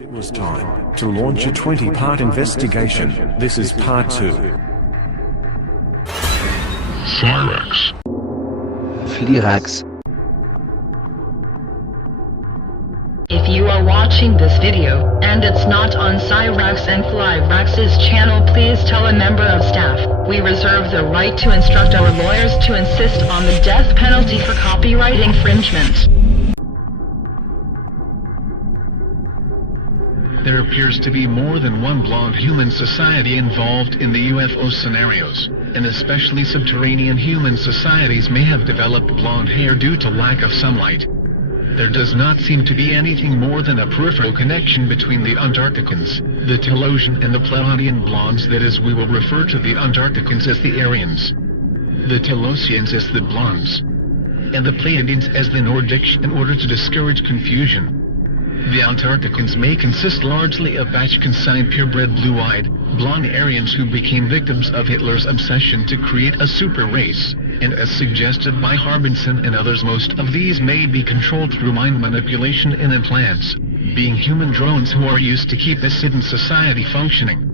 It was time to launch a 20-part investigation. This is part 2. Cyrax. Flirax. If you are watching this video, and it's not on Cyrax and Flirax's channel, please tell a member of staff. We reserve the right to instruct our lawyers to insist on the death penalty for copyright infringement. There appears to be more than one blonde human society involved in the UFO scenarios, and especially subterranean human societies may have developed blonde hair due to lack of sunlight. There does not seem to be anything more than a peripheral connection between the Antarcticans, the Telosian and the Pleiadian blondes, that is, we will refer to the Antarcticans as the Aryans, the Telosians as the blondes, and the Pleiadians as the Nordics in order to discourage confusion. The Antarcticans may consist largely of batch-consigned purebred blue-eyed, blonde Aryans who became victims of Hitler's obsession to create a super race, and as suggested by Harbinson and others, most of these may be controlled through mind manipulation and implants, being human drones who are used to keep this hidden society functioning.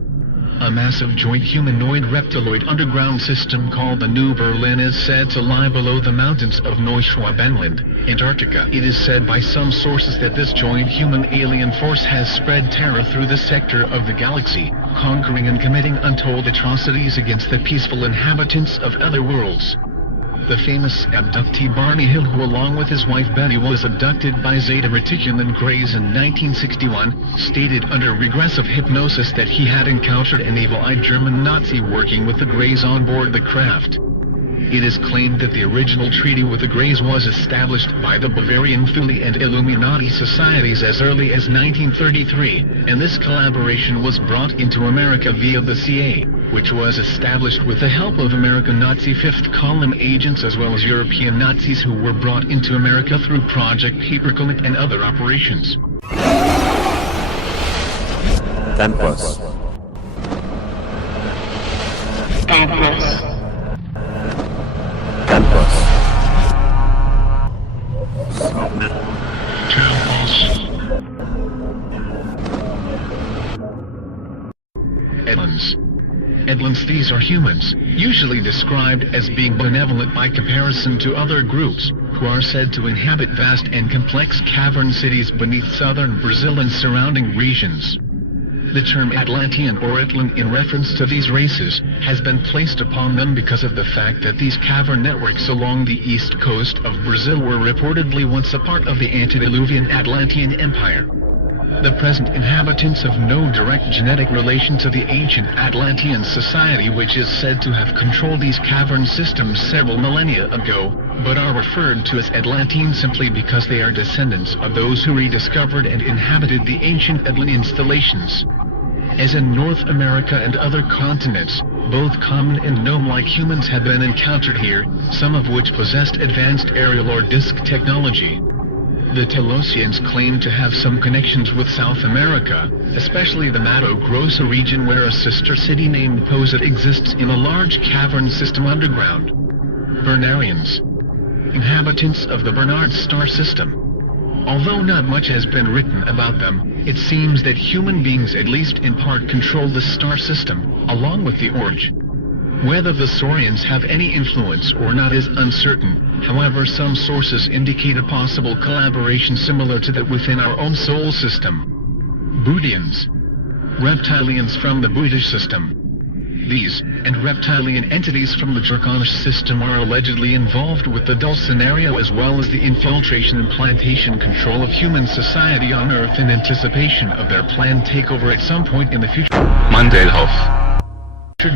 A massive joint humanoid reptiloid underground system called the New Berlin is said to lie below the mountains of Neuschwabenland, Antarctica. It is said by some sources that this joint human alien force has spread terror through this sector of the galaxy, conquering and committing untold atrocities against the peaceful inhabitants of other worlds. The famous abductee Barney Hill, who along with his wife Betty was abducted by Zeta Reticulan Greys in 1961, stated under regressive hypnosis that he had encountered an evil-eyed German Nazi working with the Greys on board the craft. It is claimed that the original treaty with the Greys was established by the Bavarian Thule and Illuminati societies as early as 1933, and this collaboration was brought into America via the CIA, which was established with the help of American Nazi Fifth Column agents as well as European Nazis who were brought into America through Project Paperclip and other operations. Tempus. Tempus. Tempus. Edlins. These are humans, usually described as being benevolent by comparison to other groups, who are said to inhabit vast and complex cavern cities beneath southern Brazil and surrounding regions. The term Atlantean or Atlan in reference to these races has been placed upon them because of the fact that these cavern networks along the east coast of Brazil were reportedly once a part of the antediluvian Atlantean Empire. The present inhabitants have no direct genetic relation to the ancient Atlantean society, which is said to have controlled these cavern systems several millennia ago, but are referred to as Atlanteans simply because they are descendants of those who rediscovered and inhabited the ancient Atlan installations. As in North America and other continents, both common and gnome-like humans have been encountered here, some of which possessed advanced aerial or disc technology. The Telosians claim to have some connections with South America, especially the Mato Grosso region, where a sister city named Poset exists in a large cavern system underground. Bernarians, inhabitants of the Bernard star system. Although not much has been written about them, it seems that human beings at least in part control the star system, along with the Orge. Whether the Saurians have any influence or not is uncertain. However, some sources indicate a possible collaboration similar to that within our own solar system. Bootians, reptilians from the Bootish system. These, and reptilian entities from the Draconish system, are allegedly involved with the Dull scenario as well as the infiltration and plantation control of human society on Earth in anticipation of their planned takeover at some point in the future. Mandelhoff.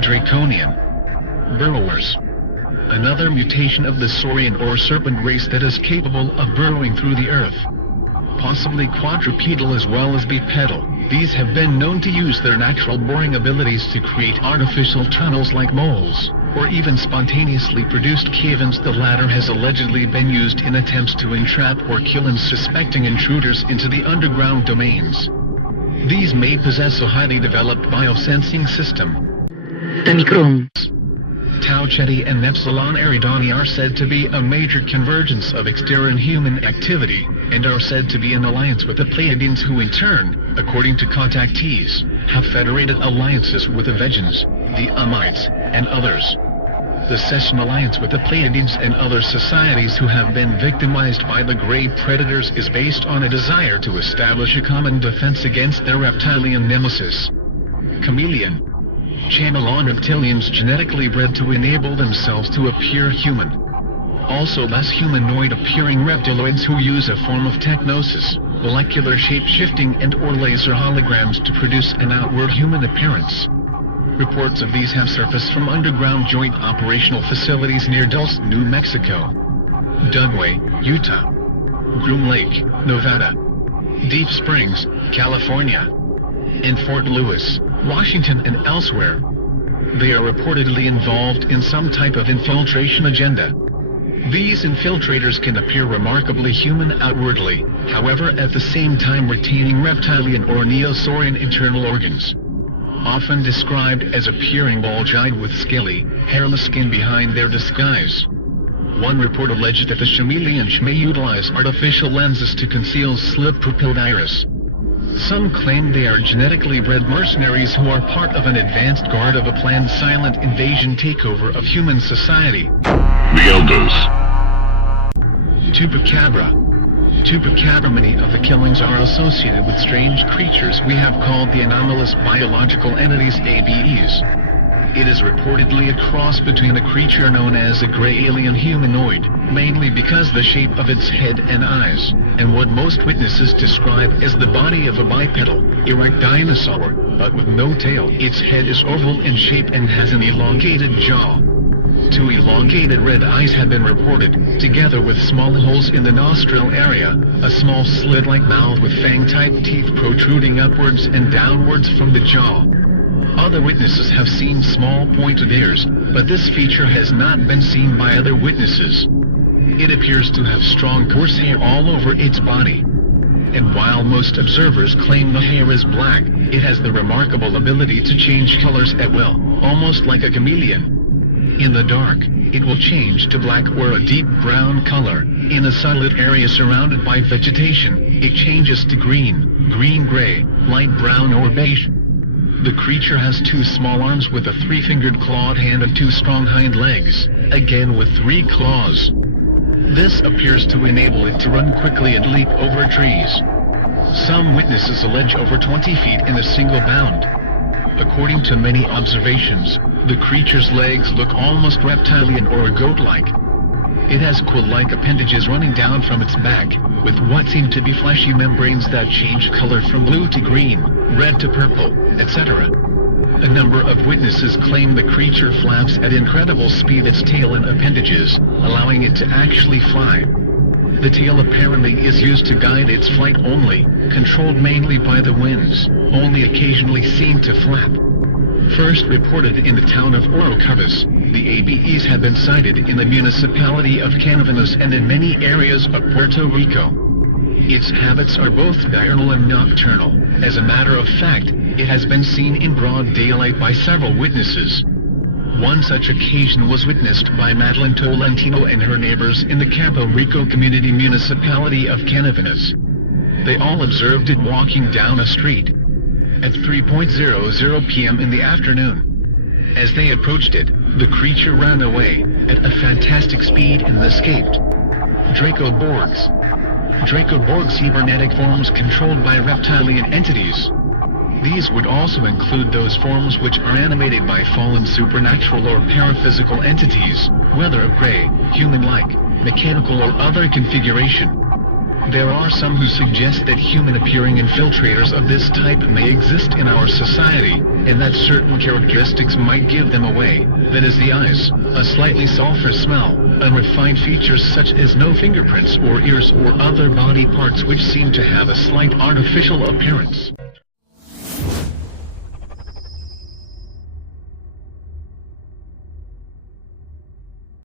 Draconian. Burrowers. Another mutation of the saurian or serpent race that is capable of burrowing through the earth. Possibly quadrupedal as well as bipedal, these have been known to use their natural boring abilities to create artificial tunnels like moles, or even spontaneously produced caverns. The latter has allegedly been used in attempts to entrap or kill unsuspecting intruders into the underground domains. These may possess a highly developed biosensing system. The Micron. Tau Ceti and Epsilon Eridani are said to be a major convergence of exterior human activity, and are said to be in alliance with the Pleiadians, who in turn according to contactees, have federated alliances with the Vegans, the Umites, and others. The Session alliance with the Pleiadians and other societies who have been victimized by the Grey Predators is based on a desire to establish a common defense against their reptilian nemesis. Chameleon. Chameleon reptilians genetically bred to enable themselves to appear human. Also less humanoid-appearing reptiloids who use a form of technosis, molecular shape-shifting and/or laser holograms to produce an outward human appearance. Reports of these have surfaced from underground joint operational facilities near Dulce, New Mexico, Dugway, Utah, Groom Lake, Nevada, Deep Springs, California, and Fort Lewis, Washington and elsewhere. They are reportedly involved in some type of infiltration agenda. These infiltrators can appear remarkably human outwardly, however at the same time retaining reptilian or neosaurian internal organs. Often described as appearing bulge-eyed with scaly, hairless skin behind their disguise. One report alleged that the chameleons may utilize artificial lenses to conceal slit-pupilled iris. Some claim they are genetically bred mercenaries who are part of an advanced guard of a planned silent invasion takeover of human society. The Elders. Chupacabra. Chupacabra. Many of the killings are associated with strange creatures we have called the anomalous biological entities ABEs. It is reportedly a cross between a creature known as a gray alien humanoid, mainly because the shape of its head and eyes, and what most witnesses describe as the body of a bipedal, erect dinosaur, but with no tail. Its head is oval in shape and has an elongated jaw. 2 elongated red eyes have been reported, together with small holes in the nostril area, a small slit-like mouth with fang-type teeth protruding upwards and downwards from the jaw. Other witnesses have seen small pointed ears, but this feature has not been seen by other witnesses. It appears to have strong coarse hair all over its body. And while most observers claim the hair is black, it has the remarkable ability to change colors at will, almost like a chameleon. In the dark, it will change to black or a deep brown color. In a sunlit area surrounded by vegetation, it changes to green, green-gray, light brown or beige. The creature has 2 small arms with a 3-fingered clawed hand and 2 strong hind legs, again with 3 claws. This appears to enable it to run quickly and leap over trees. Some witnesses allege over 20 feet in a single bound. According to many observations, the creature's legs look almost reptilian or goat-like. It has quill-like appendages running down from its back, with what seem to be fleshy membranes that change color from blue to green, red to purple, etc. A number of witnesses claim the creature flaps at incredible speed its tail and appendages, allowing it to actually fly. The tail apparently is used to guide its flight only, controlled mainly by the winds, only occasionally seen to flap. First reported in the town of Orocovis, the ABEs have been sighted in the municipality of Canavenas and in many areas of Puerto Rico. Its habits are both diurnal and nocturnal. As a matter of fact, it has been seen in broad daylight by several witnesses. One such occasion was witnessed by Madeline Tolentino and her neighbors in the Campo Rico Community Municipality of Canavenas. They all observed it walking down a street at 3:00 p.m. in the afternoon. As they approached it, the creature ran away at a fantastic speed and escaped. Dracoborgs. Dracoborgs cybernetic forms controlled by reptilian entities. These would also include those forms which are animated by fallen supernatural or paraphysical entities, whether of gray, human-like, mechanical or other configuration. There are some who suggest that human-appearing infiltrators of this type may exist in our society, and that certain characteristics might give them away, that is the eyes, a slightly sulfur smell, unrefined features such as no fingerprints or ears or other body parts which seem to have a slight artificial appearance.